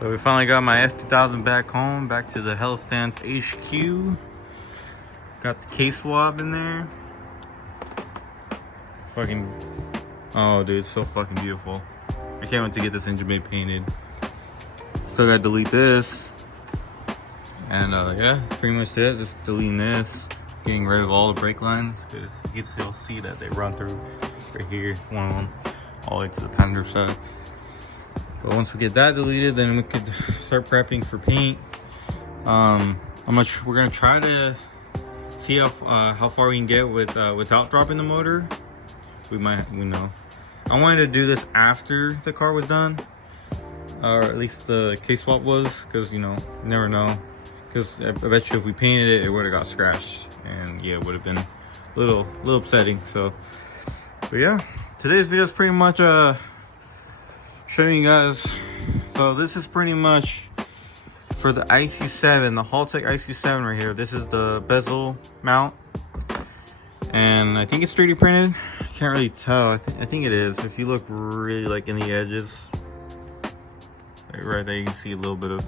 So we finally got my S2000 back home, back to the Hellstance HQ. Got the case swab in there. Fucking, oh dude, it's so fucking beautiful. I can't wait to get this engine bay painted. Still gotta delete this. And yeah, that's pretty much it. Just deleting this, getting rid of all the brake lines, because you can still see that they run through right here, one of them, all the way to the passenger side. But once we get that deleted, then we could start prepping for paint. We're gonna try to see how far we can get with without dropping the motor. We know. I wanted to do this after the car was done, or at least the case swap was, because you know, you never know. Because I bet you if we painted it, it would have got scratched, and yeah, it would have been a little upsetting. So, but yeah, today's video is pretty much showing you guys. So this is pretty much for the IC7, the Halltech IC7 right here. This is the bezel mount, and I think it's 3D printed. I can't really tell. I think it is. If you look really like in the edges, right there, you can see a little bit of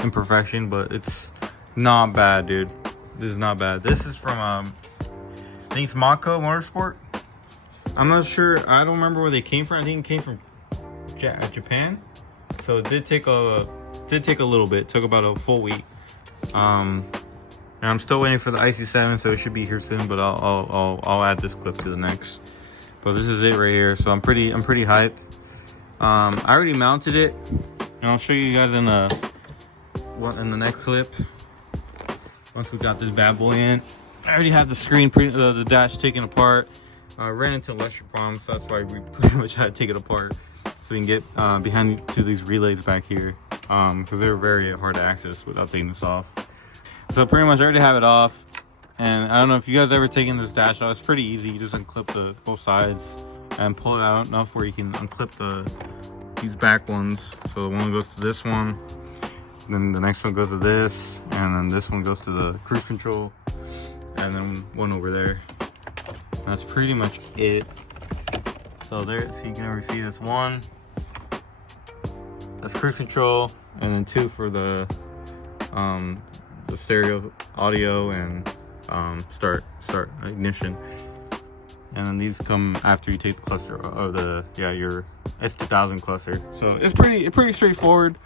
imperfection, but it's not bad, dude. This is not bad. This is from I think it's Mako Motorsport. I'm not sure. I don't remember where they came from. I think it came from Japan. So it did take a little bit. It took about a full week. And I'm still waiting for the IC7, so it should be here soon. But I'll add this clip to the next. But this is it right here. So I'm pretty hyped. I already mounted it, and I'll show you guys in the next clip. Once we got this bad boy in, I already have the screen, the dash taken apart. I ran into electric problems, so that's why we pretty much had to take it apart, so we can get behind to these relays back here, because they're very hard to access without taking this off. So pretty much I already have it off, and I don't know if you guys ever taken this dash off. It's pretty easy. You just unclip both sides and pull it out enough where you can unclip these back ones. So the one goes to this one, then the next one goes to this, and then this one goes to the cruise control, and then one over there. And that's pretty much it. So there, so you can already see this one. That's cruise control, and then two for the stereo audio and start ignition. And then these come after you take the cluster of your S2000 cluster. So it's pretty straightforward.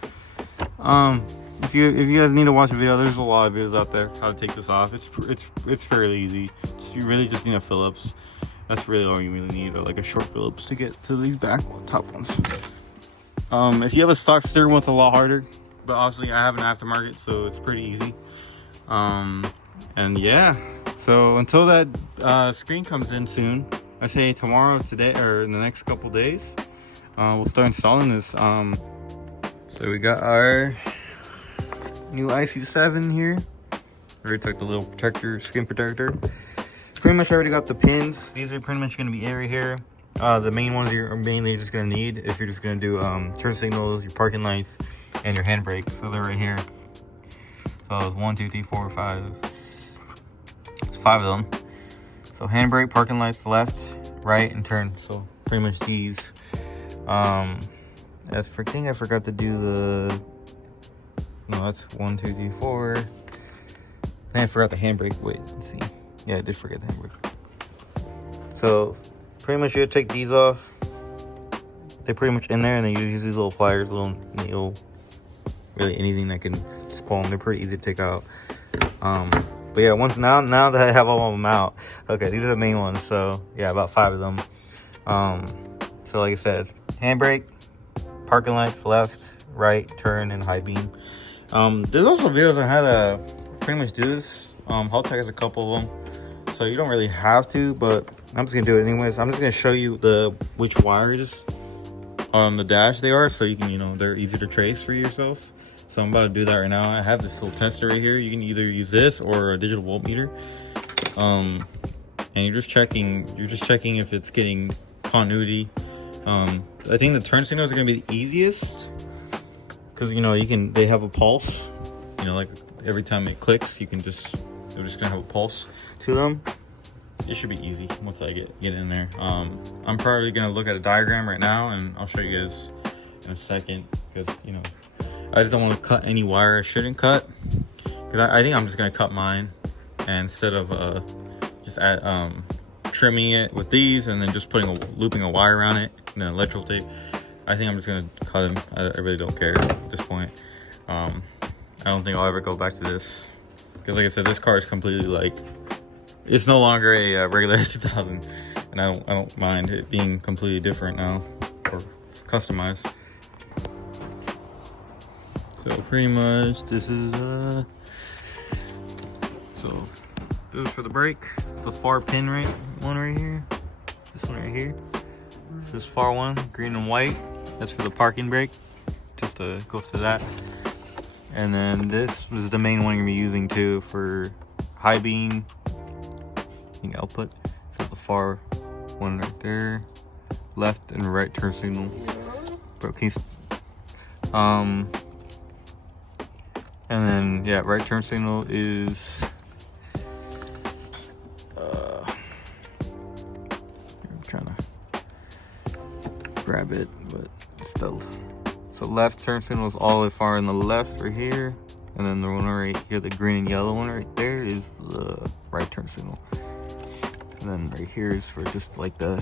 If you guys need to watch a video, there's a lot of videos out there how to take this off. It's fairly easy. You really just need a Phillips. That's really all you really need, or like a short Phillips to get to these top ones. If you have a stock steering wheel, it's a lot harder, but obviously I have an aftermarket, so it's pretty easy. And yeah, so until that screen comes in soon, I say tomorrow, today, or in the next couple days, we'll start installing this. So we got our new IC7 here. I already took the little screen protector. Pretty much already got the pins. These are pretty much going to be in right here. The main ones you're mainly just going to need if you're just going to do turn signals, your parking lights, and your handbrake. So they're right here. So it's 1, 2, 3, 4, 5. It's 5 of them. So handbrake, parking lights, left, right, and turn. So pretty much these. I think I forgot to do the. No, that's 1, 2, 3, 4. I think I forgot the handbrake. Wait, let's see. Yeah, I did forget the handbrake. So pretty much you gotta take these off. They're pretty much in there, and then you use these little pliers, little needle, really anything that can just pull them. They're pretty easy to take out. But yeah, now that I have all of them out, okay, these are the main ones. So yeah, about 5 of them. So like I said, handbrake, parking lights, left, right, turn, and high beam. There's also videos on how to pretty much do this. Haltech has a couple of them, so you don't really have to, but I'm just gonna do it anyways. I'm just gonna show you which wires on the dash they are, so you can, they're easy to trace for yourself. So I'm about to do that right now. I have this little tester right here. You can either use this or a digital voltmeter, and you're just checking if it's getting continuity. I think the turn signals are gonna be the easiest, because they have a pulse. Like every time it clicks, they're just gonna have a pulse to them. It should be easy once I get in there. I'm probably gonna look at a diagram right now, and I'll show you guys in a second, because I just don't want to cut any wire I shouldn't cut, because I think I'm just gonna cut mine, and instead of just trimming it with these and then just looping a wire around it and then electrical tape, I think I'm just gonna cut them. I really don't care at this point. I don't think I'll ever go back to this, because like I said, this car is completely like, it's no longer a regular S2000, and I don't mind it being completely different now or customized. So pretty much this is so this is for the brake. The far pin one right here. This one right here. This far one, green and white. That's for the parking brake. Just goes to that. And then this was the main one you're gonna be using too for high beam, I think output. So it's the far one right there. Left and right turn signal. And then yeah, right turn signal is I'm trying to grab it, but it's still. So left turn signal is all the way far in the left right here, and then the one right here, the green and yellow one right there, is the right turn signal. And then right here is for just like the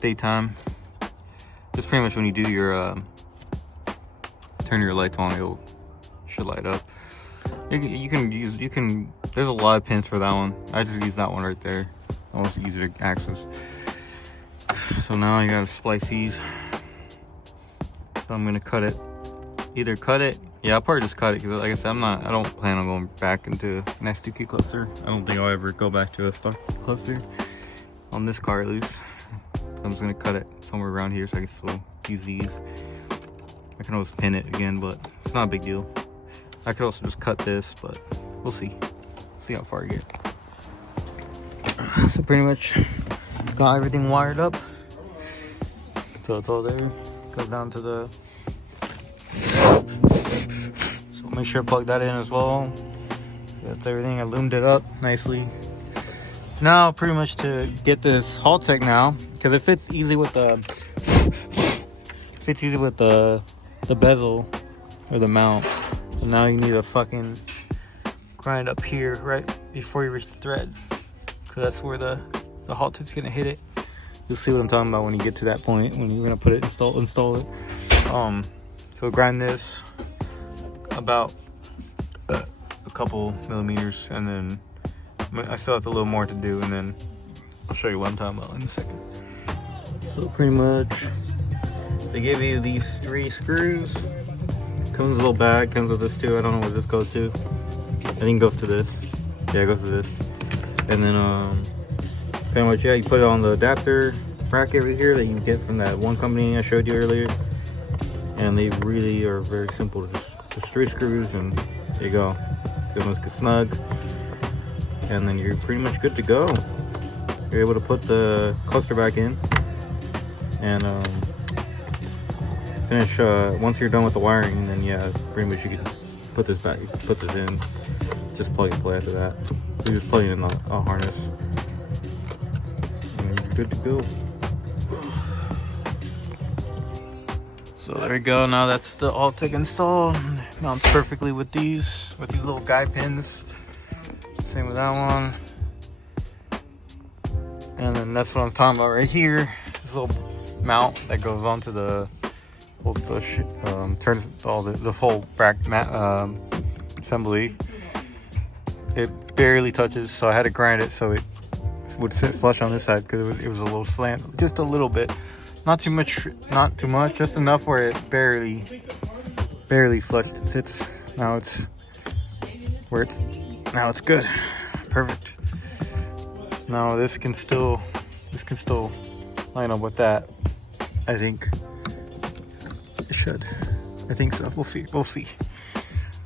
daytime. Just pretty much when you do your turn your lights on, it'll should light up. You can there's a lot of pins for that one. I just use that one right there. Almost easier to access. So now you gotta splice these. So I'm gonna cut it. Either cut it, yeah, I'll probably just cut it, because like I said, I don't plan on going back into an S2K cluster. I don't think I'll ever go back to a stock cluster on this car at least. I'm just gonna cut it somewhere around here so I can still use these. I can always pin it again, but it's not a big deal. I could also just cut this, but we'll see. See how far I get. So pretty much got everything wired up. So it's all there. Goes down to the. So make sure to plug that in as well. That's everything. I loomed it up nicely. Now pretty much to get this Haltec now, because it fits easy with the bezel or the mount. So now you need to fucking grind up here right before you reach the thread, because that's where the Haltec's gonna hit it. You'll see what I'm talking about when you get to that point, when you're gonna put it install it. So grind this about a couple millimeters, and then I still have a little more to do, and then I'll show you what I'm talking about in a second. So pretty much they give you these 3 screws. Comes with a little bag, comes with this too. I don't know where this goes to. I think it goes to this. Yeah, it goes to this. And then pretty much, yeah, you put it on the adapter bracket right here that you can get from that one company I showed you earlier. And they really are very simple. Just 3 screws, and there you go. Good ones get snug. And then you're pretty much good to go. You're able to put the cluster back in. And finish once you're done with the wiring, then yeah, pretty much you can put this in, just plug and play after that. You're just plugging in a harness, and you're good to go. So there we go. Now that's the Haltec installed. Mounts perfectly with these little guide pins. Same with that one. And then that's what I'm talking about right here. This little mount that goes onto the turns all the full assembly. It barely touches, so I had to grind it so it would sit flush on this side, because it was a little slant, just a little bit, not too much, just enough where it barely flush. It sits now. It's good, perfect. Now this can still line up with that. I think it should. I think so. We'll see.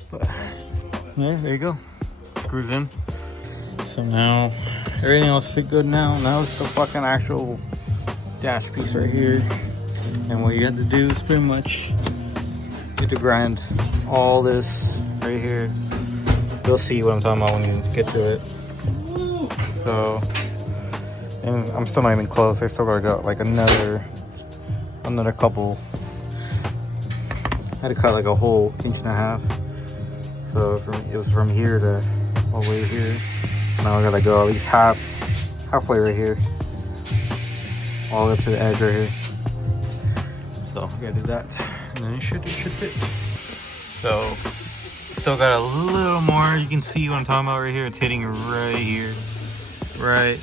But yeah, there you go. Screws in. So now everything else fit good now. Now it's the fucking actual dash piece right here. And what you have to do is pretty much you have to grind all this right here. You'll see what I'm talking about when you get to it. So, and I'm still not even close. I still gotta go like another couple had to cut like a whole 1.5 inches. So it was from here to all the way here. Now I gotta go at least halfway right here, all the way up to the edge right here. So I gotta do that, and then it should fit. So still got a little more. You can see what I'm talking about right here. It's hitting right here, right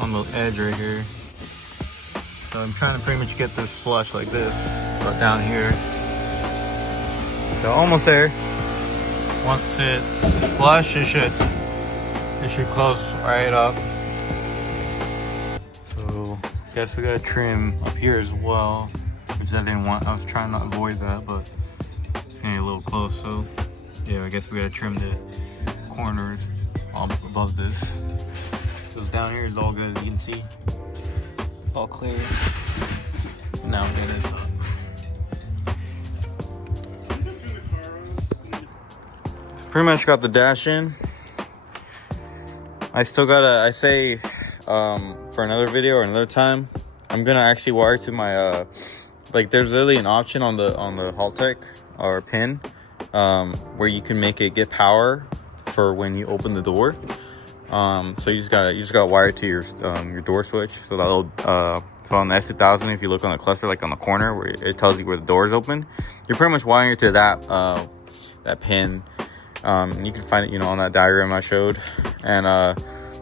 on the edge right here. So I'm trying to pretty much get this flush like this, but down here. So almost there. Once it's flush, it should close right up. So guess we gotta trim up here as well, which I didn't want. I was trying to avoid that, but it's gonna get a little close. So yeah, I guess we gotta trim the corners above this. So down here is all good, as you can see. It's all clear. Now I'm gonna pretty much got the dash in. I still gotta, I say for another video or another time, I'm gonna actually wire to my like there's literally an option on the Haltec or pin where you can make it get power for when you open the door. So you just gotta wire it to your door switch. So that'll so on the S2000, if you look on the cluster, like on the corner where it tells you where the door is open, you're pretty much wiring it to that pin. You can find it, you know, on that diagram I showed. And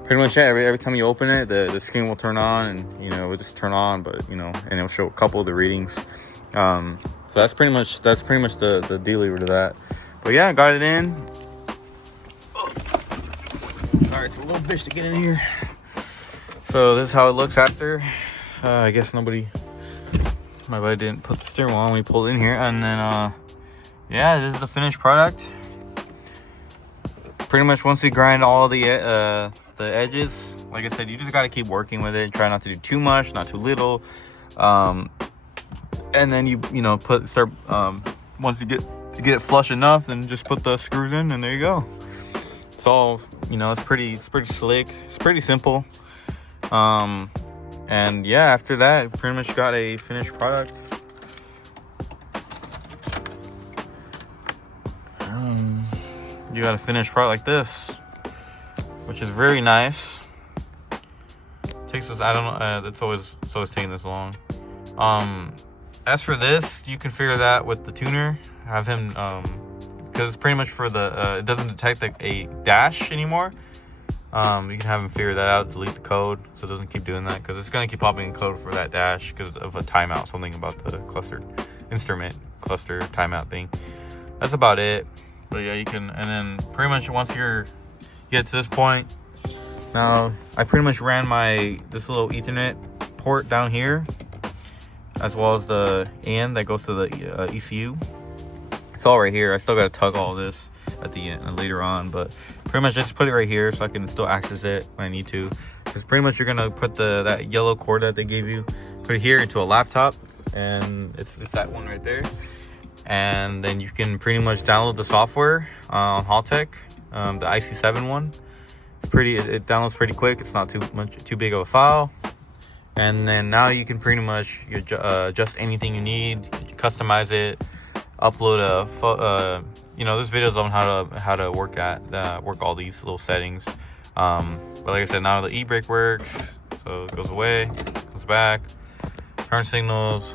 pretty much, yeah, every time you open it, the screen will turn on, and you know, it will just turn on, but you know, and it'll show a couple of the readings. So that's pretty much the dealer to that. But yeah, I got it in. Oh. Sorry, it's a little bitch to get in here. So this is how it looks after. I guess my buddy didn't put the steering wheel on when we pulled in here, and then yeah, this is the finished product. Pretty much once you grind all the edges, like I said, you just got to keep working with it. Try not to do too much, not too little. And then you know start once you get it flush enough, then just put the screws in, and there you go. It's all, you know, it's pretty slick. It's pretty simple. And yeah, after that, pretty much got a finished product. You got a finished product like this, which is very nice. Takes us, I don't know, it's always taking this long. As for this, you can figure that with the tuner. Have him, because it's pretty much for the, it doesn't detect like a dash anymore. You can have him figure that out, delete the code, so it doesn't keep doing that, because it's going to keep popping in code for that dash because of a timeout, something about the instrument cluster timeout thing. That's about it. But yeah, you can, and then pretty much once you get to this point, now I pretty much ran this little Ethernet port down here, as well as the AND that goes to the ECU. It's all right here. I still got to tug all this at the end later on, but pretty much I just put it right here so I can still access it when I need to. Because pretty much you're gonna put that yellow cord that they gave you, put it here into a laptop, and it's that one right there. And then you can pretty much download the software on Halltech, the IC7 one. It downloads pretty quick. It's not too big of a file. And then now you can pretty much adjust anything you need. You customize it, upload a you know, there's videos on how to work all these little settings. But like I said, now the e-brake works, so it goes away, comes back. Turn signals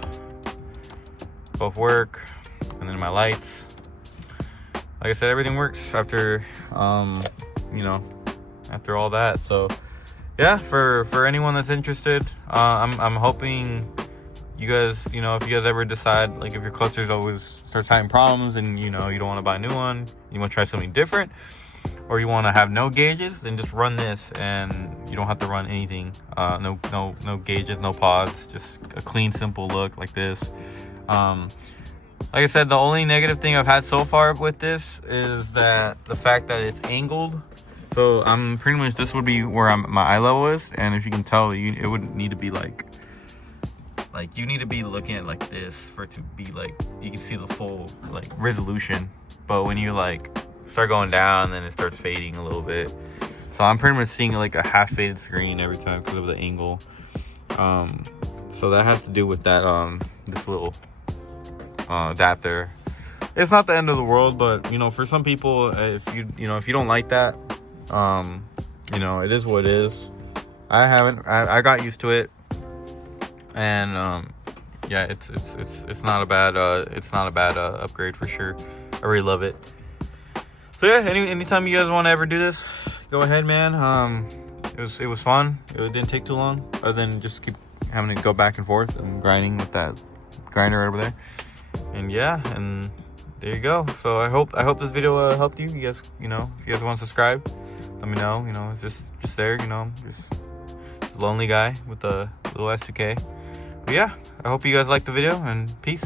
both work, and then my lights. Like I said, everything works after you know, after all that. So yeah, for anyone that's interested, I'm hoping you guys, you know, if you guys ever decide, like if your clusters always starts having problems and you know you don't want to buy a new one, you want to try something different, or you want to have no gauges, then just run this and you don't have to run anything. No gauges, no pods, just a clean, simple look like this. Like I said, the only negative thing I've had so far with this is that the fact that it's angled. So I'm pretty much, this would be where my eye level is, and if you can tell, it would need to be like you need to be looking at like this for it to be like, you can see the full like resolution. But when you like start going down, then it starts fading a little bit. So I'm pretty much seeing like a half faded screen every time because of the angle. So that has to do with that this little adapter. it's not the end of the world, but you know, for some people, if you don't like that, you know, it is what it is. I got used to it, and yeah, it's not a bad upgrade for sure. I really love it. So yeah, anytime you guys want to ever do this, go ahead, man. It was fun. It didn't take too long, other than just keep having to go back and forth and grinding with that grinder over there. And yeah, and there you go. So I hope this video helped you. You guys, you know, if you guys want to subscribe, let me know. You know, it's just there. You know, just a lonely guy with a little S2K. But yeah, I hope you guys liked the video, and peace.